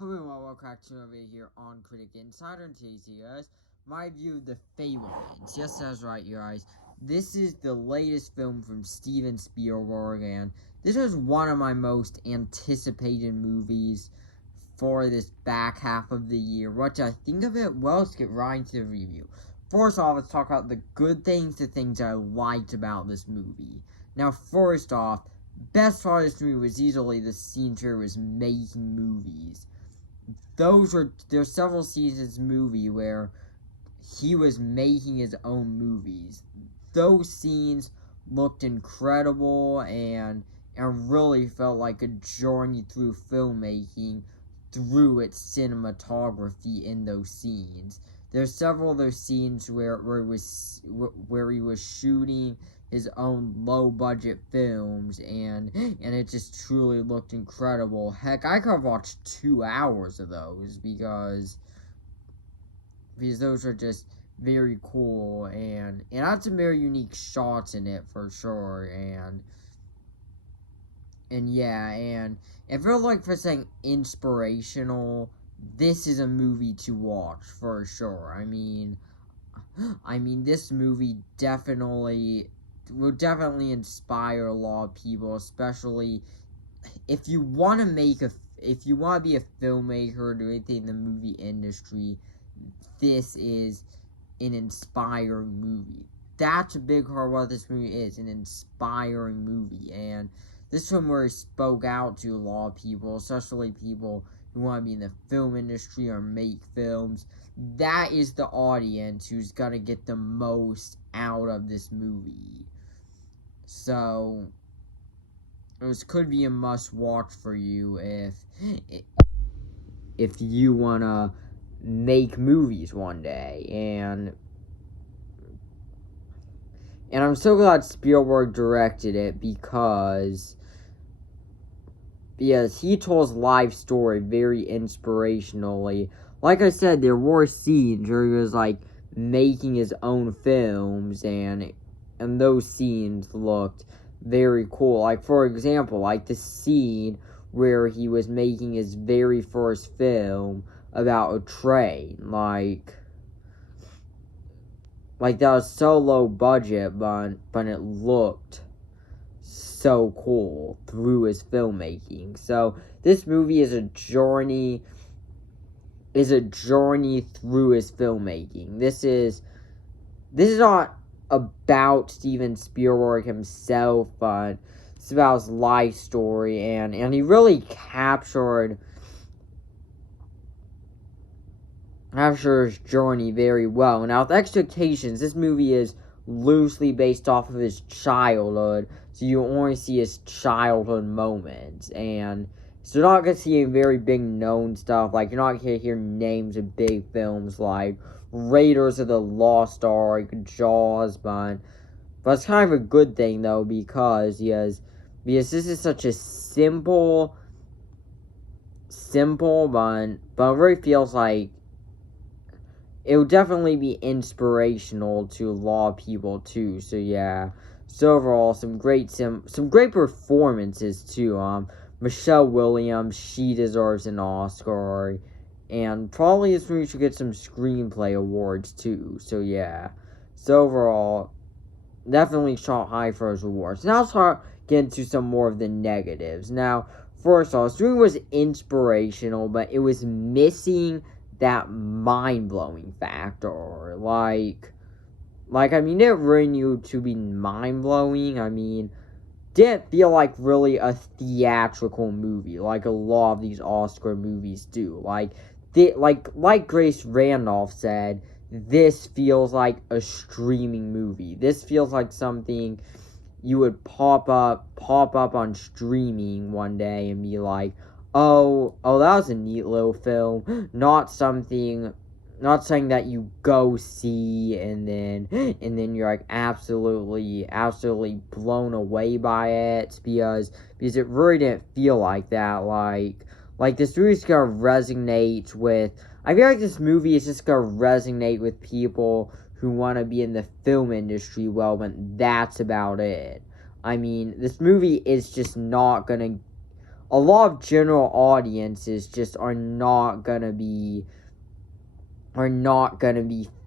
Hello and welcome back to another video here on Critic Insider, and today's guys, my view of the fablemans. Yes, that's right, you guys. This is the latest film from Steven Spielberg, and this is one of my most anticipated movies for this back half of the year. What do I think of it? Well, let's get right into the review. First off, let's talk about the good things, the things I liked about this movie. Now, first off, best part of this movie was easily the scenes where it was making movies. There's several scenes in this movie where he was making his own movies. Those scenes looked incredible and really felt like a journey through filmmaking through its cinematography in those scenes. There's several of those scenes where he was shooting his own low-budget films, and it just truly looked incredible. Heck, I could have watched 2 hours of those because those are just very cool, and had some very unique shots in it for sure, and yeah, and if you're looking for something inspirational, this is a movie to watch for sure. I mean, this movie will definitely inspire a lot of people, especially if you want to be a filmmaker or do anything in the movie industry. This is an inspiring movie. That's a big part of what this movie is, an inspiring movie, and this film really spoke out to a lot of people, especially people who want to be in the film industry or make films. That is the audience who's going to get the most out of this movie. So, this could be a must-watch for you if you want to make movies one day. And I'm so glad Spielberg directed it because he told his life story very inspirationally. Like I said, there were scenes where he was like making his own films, and those scenes looked very cool. Like, for example, like the scene where he was making his very first film about a train. Like that was so low budget, but it looked so cool through his filmmaking. So this movie is a journey through his filmmaking. This is not about Steven Spielberg himself, but it's about his life story, and he really captured his journey very well. Now, with expectations, this movie is loosely based off of his childhood, so you only see his childhood moments, and so you're not going to see very big known stuff. Like, you're not going to hear names of big films like Raiders of the Lost Ark, Jaws, but it's kind of a good thing, though, because this is such a simple, but it really feels like it would definitely be inspirational to a lot of people, too. So, yeah. So, overall, some great performances, too. Michelle Williams, she deserves an Oscar. And probably this movie should get some screenplay awards, too. So, yeah. So, overall, definitely shot high for his awards. Now, let's get into some more of the negatives. Now, first off, this movie was inspirational, but it was missing that mind-blowing factor. Like, I mean, it really needed to be mind-blowing. I mean, didn't feel like really a theatrical movie, like a lot of these Oscar movies do. Like Grace Randolph said, this feels like a streaming movie. This feels like something you would pop up on streaming one day and be like, oh, that was a neat little film. Not something that you go see and then you're like absolutely blown away by it, because it really didn't feel like that. Like this movie's gonna resonate with. I feel like this movie is just gonna resonate with people who want to be in the film industry. Well, when that's about it. I mean, this movie is just not gonna a lot of general audiences just are not gonna be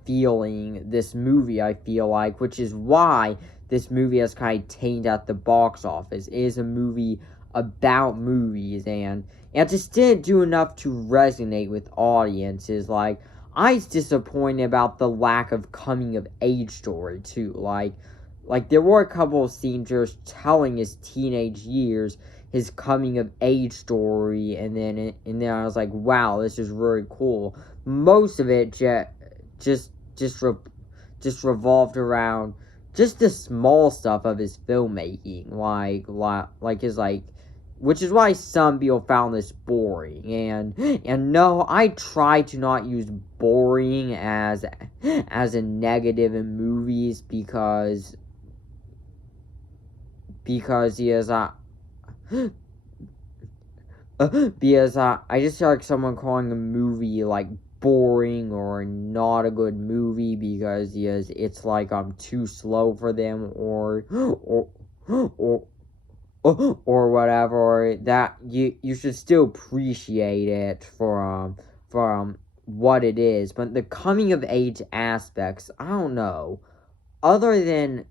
feeling this movie, I feel like, which is why this movie has kind of tanked at the box office. It is a movie about movies, and it just didn't do enough to resonate with audiences. Like, I was disappointed about the lack of coming of age story too. Like there were a couple of scenes just telling his teenage years, his coming of age story, and then I was like, wow, this is really cool. Most of it just revolved around just the small stuff of his filmmaking, like his which is why some people found this boring. And no, I try to not use boring as a negative in movies because he is because I just feel like someone calling a movie like boring or not a good movie because it's like I'm too slow for them or whatever, or that you should still appreciate it for what it is. But the coming of age aspects, I don't know, other than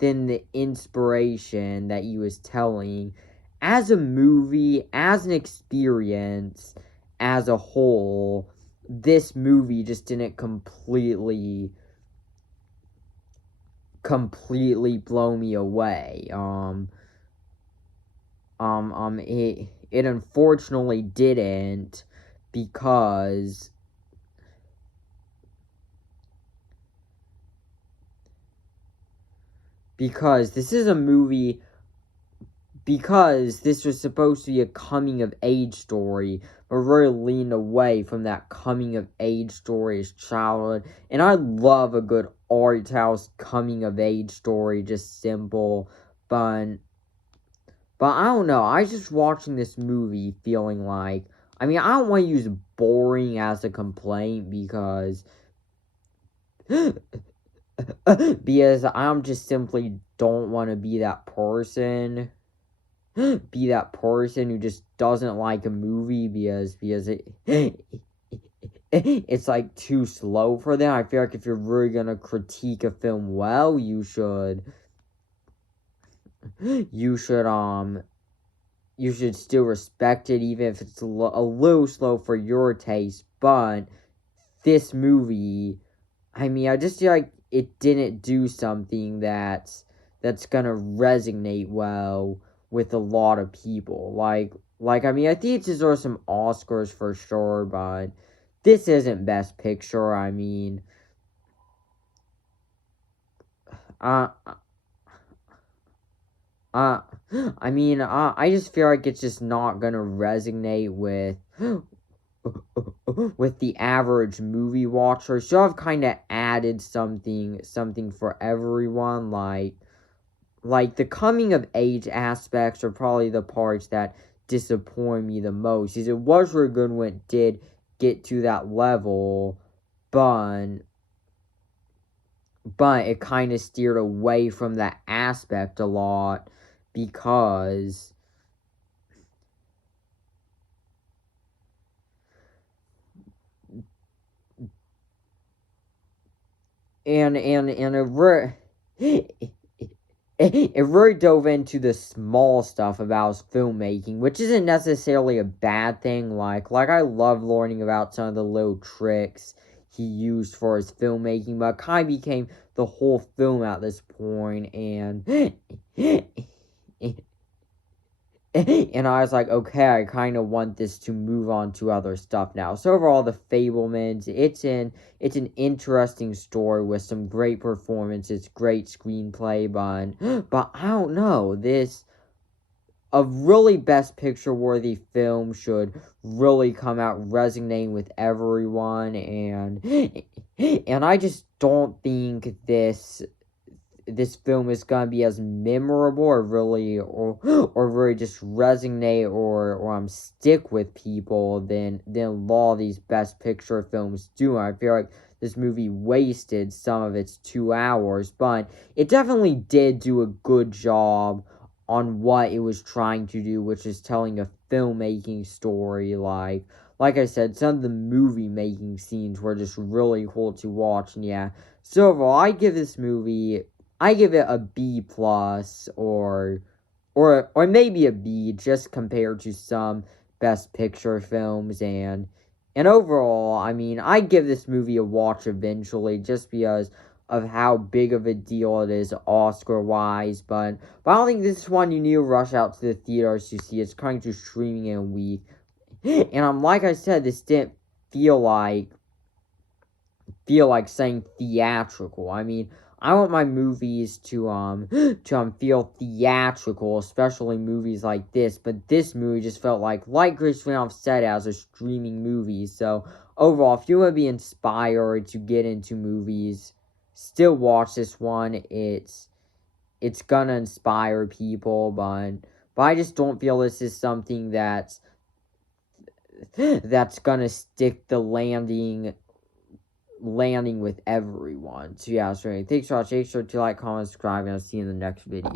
the inspiration that he was telling, as a movie, as an experience, as a whole, this movie just didn't completely blow me away. It unfortunately didn't because this is a movie, because this was supposed to be a coming of age story, but really leaned away from that coming of age story as childhood. And I love a good art house coming of age story, just simple, fun. But I don't know, I was just watching this movie feeling like, I mean, I don't want to use boring as a complaint because I just simply don't want to be that person. Be that person who just doesn't like a movie because it's like too slow for them. I feel like if you're really gonna critique a film well, you should still respect it, even if it's a little slow for your taste. But this movie, I mean, I just feel like it didn't do something that's gonna resonate well with a lot of people. Like I mean, I think it deserves some Oscars for sure, but this isn't Best Picture. I mean, I just feel like it's just not gonna resonate with the average movie watcher. So I've kind of added something for everyone, like the coming of age aspects are probably the parts that disappoint me the most. Is it was really good when it did get to that level, but it kind of steered away from that aspect a lot because and it really dove into the small stuff about his filmmaking, which isn't necessarily a bad thing. Like I love learning about some of the little tricks he used for his filmmaking, but it kind of became the whole film at this point, and and I was like, okay, I kind of want this to move on to other stuff now. So overall, The Fablemans, it's an interesting story with some great performances, great screenplay, but I don't know, a really Best Picture worthy film should really come out resonating with everyone, and I just don't think this film is gonna be as memorable or really just resonate or stick with people than a lot of these Best Picture films do. I feel like this movie wasted some of its 2 hours, but it definitely did do a good job what it was trying to do, which is telling a filmmaking story. Like I said, some of the movie making scenes were just really cool to watch. And yeah, so overall, I give it a B plus or maybe a B, just compared to some Best Picture films. And overall, I mean, I give this movie a watch eventually, just because of how big of a deal it is Oscar-wise. But I don't think this is one you need to rush out to the theaters to see. It's coming to streaming in a week. And like I said, this didn't feel like saying theatrical. I mean, I want my movies to feel theatrical, especially movies like this. But this movie just felt like Chris Randolph said, as a streaming movie. So overall, if you want to be inspired to get into movies, still watch this one. It's gonna inspire people, but I just don't feel this is something that's gonna stick the landing with everyone. So yeah, so thanks for watching. Make sure to like, comment, subscribe, and I'll see you in the next video.